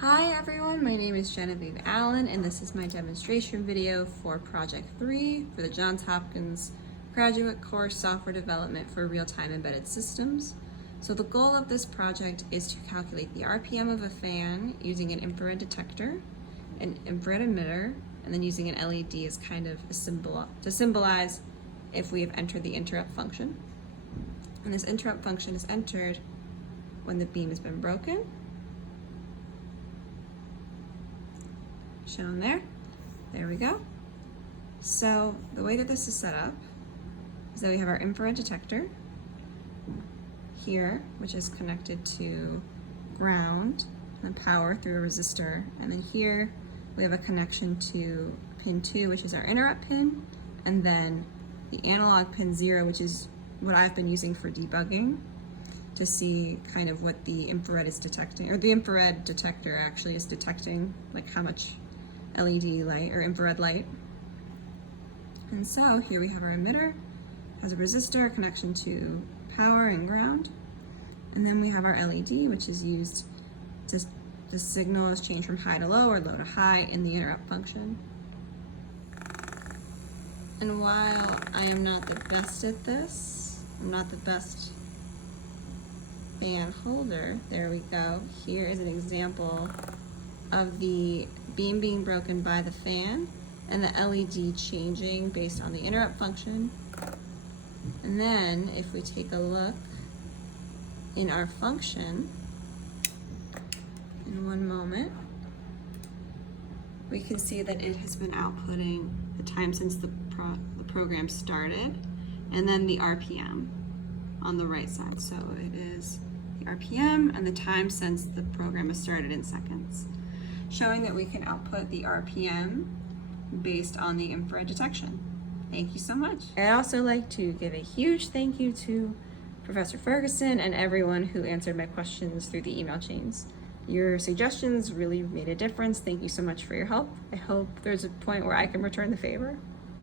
Hi everyone, my name is Genevieve Allen and this is my demonstration video for Project 3 for the Johns Hopkins Graduate Course Software Development for Real-Time Embedded Systems. So the goal of this project is to calculate the RPM of a fan using an infrared detector, an infrared emitter, and then using an LED as kind of a symbol to symbolize if we have entered the interrupt function. And this interrupt function is entered when the beam has been broken. Shown there. There we go. So the way that this is set up is that we have our infrared detector here, which is connected to ground and power through a resistor. And then here we have a connection to pin 2, which is our interrupt pin, and then the analog pin 0, which is what I've been using for debugging to see kind of what the infrared is detecting, or the infrared detector actually is detecting, like how much LED light or infrared light. And so here we have our emitter, has a resistor, a connection to power and ground. And then we have our LED, which is used to the signal is changed from high to low or low to high in the interrupt function. And while I am not the best at this, I'm not the best fan holder, there we go. Here is an example of the beam being broken by the fan and the LED changing based on the interrupt function. And then if we take a look in our function, in one moment, we can see that it has been outputting the time since the program started and then the RPM on the right side. So it is the RPM and the time since the program has started in seconds, showing that we can output the RPM based on the infrared detection. Thank you so much. I'd also like to give a huge thank you to Professor Ferguson and everyone who answered my questions through the email chains. Your suggestions really made a difference. Thank you so much for your help. I hope there's a point where I can return the favor.